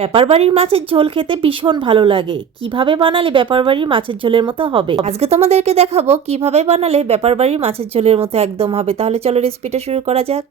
ব্যাপার বাড়ির মাছের ঝোল খেতে ভীষণ ভালো লাগে। কিভাবে বানালে ব্যাপার বাড়ির মাছের ঝোলের মতো হবে, আজকে তোমাদেরকে দেখাবো কিভাবে বানালে ব্যাপার বাড়ির মাছের ঝোলের মতো একদম হবে। তাহলে চলো রেসিপিটা শুরু করা যাক।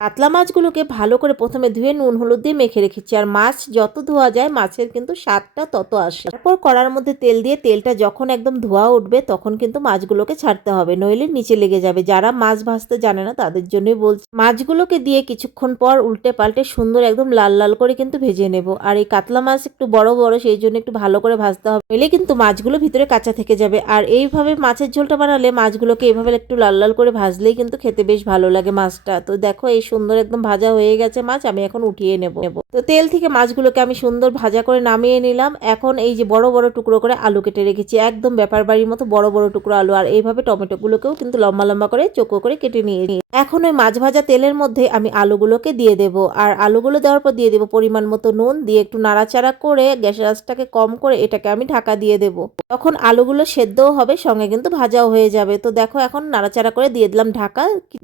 কাতলা মাছগুলোকে ভালো করে প্রথমে ধুয়ে নুন হলুদ দিয়ে মেখে রেখেছি। আর মাছ যত ধোয়া যায় মাছের কিন্তু স্বাদটা তত আসে। তারপর কড়ার মধ্যে তেল দিয়ে তেলটা যখন একদম ধোয়া উঠবে তখন কিন্তু মাছগুলোকে ছাড়তে হবে, নইলে নিচে লেগে যাবে। যারা মাছ ভাজতে জানে না তাদের জন্যই বলছি। মাছগুলোকে দিয়ে কিছুক্ষণ পর উল্টে পাল্টে সুন্দর একদম লাল লাল করে কিন্তু ভেজে নেব। আর এই কাতলা মাছ একটু বড় বড়, সেই জন্য একটু ভালো করে ভাজতে হবে, নইলে কিন্তু মাছগুলো ভিতরে কাঁচা থেকে যাবে। আর এইভাবে মাছের ঝোলটা বানালে মাছগুলোকে এইভাবে একটু লাল লাল করে ভাজলেই কিন্তু খেতে বেশ ভালো লাগে মাছটা। তো দেখো এই সুন্দর একদম ভাজা হয়ে গেছে মাছ, আমি এখন উঠিয়ে নেব। তো তেল থেকে মাছগুলোকে আমি সুন্দর ভাজা করে নামিয়ে নিলাম। এখন এই যে বড় বড় টুকরো করে আলু কেটে রেখেছি, একদম ব্যাপার বাড়ির মতো বড় বড় টুকরো আলু। আর এইভাবে টমেটো গুলোকেও কিন্তু লম্বা লম্বা করে চোখো করে কেটে নিয়ে এখন ওই মাছ ভাজা তেলের মধ্যে আমি আলুগুলোকে দিয়ে দেব। আর আলুগুলো দেওয়ার পর দিয়ে দেব পরিমাণ মতো নুন, দিয়ে একটু নাড়াচাড়া করে গ্যাসের আঁচটাকে কম করে এটাকে আমি ঢাকা দিয়ে দেব। তখন আলুগুলো সেদ্ধও হবে, সঙ্গে কিন্তু ভাজাও হয়ে যাবে। তো দেখো এখন নাড়াচাড়া করে দিয়ে দিলাম ঢাকা।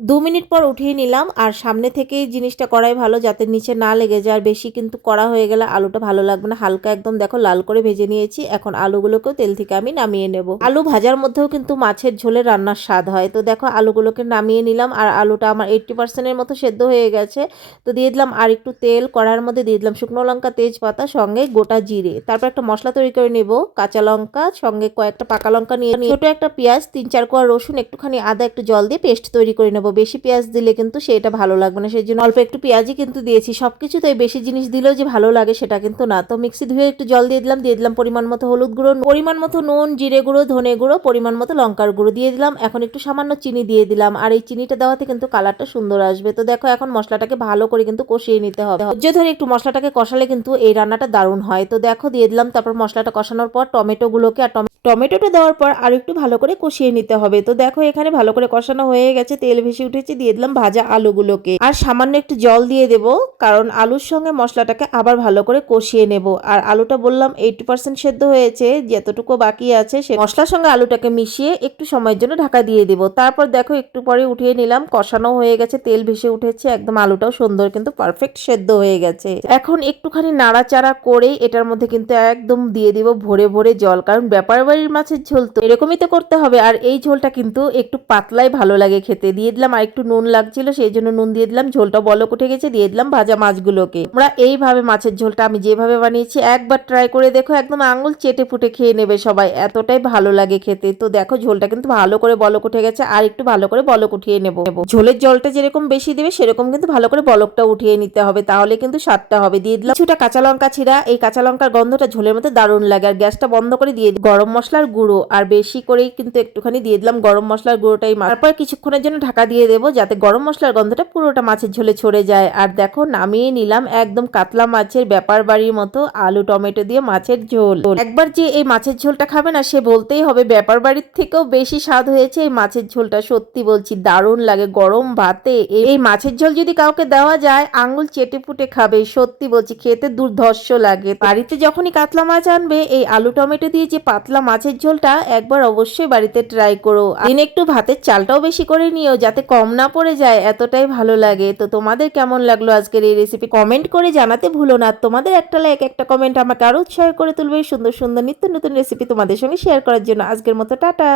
2 মিনিট পর উঠিয়ে নিলাম। আর সামনে থেকেই জিনিসটা করাই ভালো, যাতে নিচে না লেগে যায়। আর বেশি কিন্তু কড়া হয়ে গেলে আলুটা ভালো লাগবে না। হালকা একদম দেখো লাল করে ভেজে নিয়েছি। এখন আলুগুলোকেও তেল থেকে আমি নামিয়ে নেব। আলু ভাজার মধ্যেও কিন্তু মাছের ঝোলে রান্নার স্বাদ হয়। তো দেখো আলুগুলোকে নামিয়ে নিলাম। আর আলুটা আমার 80% মতো সেদ্ধ হয়ে গেছে। তো দিয়ে দিলাম আর একটু তেল, কড়ার মধ্যে দিয়ে দিলাম শুকনো লঙ্কা তেজপাতা সঙ্গে গোটা জিরে। তারপর একটা মশলা তৈরি করে নেব, কাঁচা লঙ্কা সঙ্গে কয়েকটা পাকা লঙ্কা নিয়ে ছোট একটা পেঁয়াজ, 3-4 কোয়া রসুন, একটুখানি আদা, একটু জল দিয়ে পেস্ট তৈরি করে নেব। বেশি পেঁয়াজ দিলে কিন্তু সেটা ভালো লাগবে না, সেই জন্য অল্প একটু পেঁয়াজই কিন্তু দিয়েছি। সবকিছু তাই বেশি জিনিস দিলেও যে ভালো লাগে সেটা কিন্তু না। তো মিক্সি ধুয়ে একটু জল দিয়ে দিলাম পরিমাণ মতো হলুদ গুঁড়ো, পরিমাণ মতো নুন, জিরে গুঁড়ো, ধনে গুঁড়ো, পরিমাণ মতো লঙ্কার গুঁড়ো দিয়ে দিলাম। এখন একটু সামান্য চিনি দিয়ে দিলাম। আর এই চিনিটা দেওয়াতে কিন্তু কালারটা সুন্দর আসবে। তো দেখো এখন মশলাটাকে ভালো করে কিন্তু কষিয়ে নিতে হবে। ধৈর্য ধরে একটু মশলাটাকে কষালে কিন্তু এই রান্নাটা দারুণ হয়। তো দেখো দিয়ে দিলাম। তারপর মশলাটা কষানোর পর টমেটো গুলোকে, আর টমেটোটা দেওয়ার পর আর একটু ভালো করে কষিয়ে নিতে হবে। তো দেখো এখানে ভালো করে কষানো হয়ে গেছে, তেল ভেসে উঠেছে। দিয়ে দিলাম ভাজা আলুগুলোকে, আর সামান্য একটু জল দিয়ে দেব, কারণ আলুর সঙ্গে মশলাটাকে আবার ভালো করে কষিয়ে নেব। আর আলুটা বললাম 80% সেদ্ধ হয়েছে, যতটুকু বাকি আছে সে মশলার সঙ্গে আলুটাকে মিশিয়ে একটু সময়ের জন্য ঢাকা দিয়ে দেব। তারপর দেখো একটু পরে উঠিয়ে নিলাম, কষানো হয়ে গেছে, তেল ভেসে উঠেছে, একদম আলুটাও সুন্দর কিন্তু পারফেক্ট সেদ্ধ হয়ে গেছে। এখন একটুখানি নাড়াচাড়া করে এটার মধ্যে কিন্তু একদম দিয়ে দিব ভরে ভরে জল, কারণ ব্যাপার বাড়ির মাছের ঝোল তো এরকমই তো করতে হবে। আর এই ঝোলটা কিন্তু একটু পাতলাই ভালো লাগে খেতে। দিয়ে দিলাম আর একটু নুন লাগছিল, সেই জন্য নুন দিয়ে দিলাম। ঝোলটা বলক উঠে গেছে, দিয়ে দিলাম ভাজা মাছগুলোকে। তোমরা এইভাবে মাছের ঝোলটা আমি যেভাবে বানিয়েছি একবার ট্রাই করে দেখো, একদম আঙুল চেটে ফুটে খেয়ে নেবে সবাই, এতটাই ভালো লাগে খেতে। তো দেখো ঝোলটা কিন্তু ভালো করে বলক উঠে গেছে, আর একটু ভালো করে বলক উঠিয়ে নেব। ঝোলের জলটা যেরকম বেশি দেবে সেরকম কিন্তু ভালো করে বলকটা উঠিয়ে নিতে হবে, তাহলে কিন্তু স্বাদটা হবে। দিয়ে দিলাম কিছুটা কাঁচা লঙ্কা ছিঁড়া, এই কাঁচা লঙ্কার গন্ধটা ঝোলের মধ্যে দারুণ লাগে। আর গ্যাসটা বন্ধ করে দিয়ে গরম মশলার গুঁড়ো, আর বেশি করেই কিন্তু একটুখানি দিয়ে দিলাম গরম মশলার গুঁড়োটাই। তারপর কিছুক্ষণের জন্য ঢাকা দিয়ে দেবো, যাতে গরম মশলার গন্ধটা পুরোটা মাছের ঝোলে ছড়ে যায়। আর দেখো নামিয়ে নিলাম একদম কাতলা মাছের ব্যাপার বাড়ির মতো আলু টমেটো দিয়ে মাছের ঝোল। একবার যে এই মাছের ঝোলটা খাবে না সে বলতেই হবে ব্যাপার বাড়ির থেকেও বেশি স্বাদ হয়েছে এই মাছের ঝোলটা। সত্যি বলছি দারুণ লাগে গরম ভাতে। এই মাছের ঝোল যদি কাউকে দেওয়া যায় আঙ্গুল চেটে ফুটে খাবে, সত্যি বলছি খেতে দুর্ধর্ষ লাগে। বাড়িতে যখনই কাতলা মাছ আনবে এই আলু টমেটো দিয়ে যে পাতলা মাছের ঝোলটা একবার অবশ্যই বাড়িতে ট্রাই করো। দিন একটু ভাতের চালটাও বেশি করে নিও, যাতে কম না পড়ে যায়, এতটাই ভালো লাগে। তো তোমাদের কেমন লাগলো আজকের এই রেসিপি কমেন্ট করে জানাতে ভুলো না। তোমাদের একটা লাইক একটা কমেন্ট আমাকে আরো উৎসাহ করে তুলবে সুন্দর সুন্দর নিত্য নতুন রেসিপি তোমাদের সঙ্গে শেয়ার করার জন্য। আজকের মতো টাটা।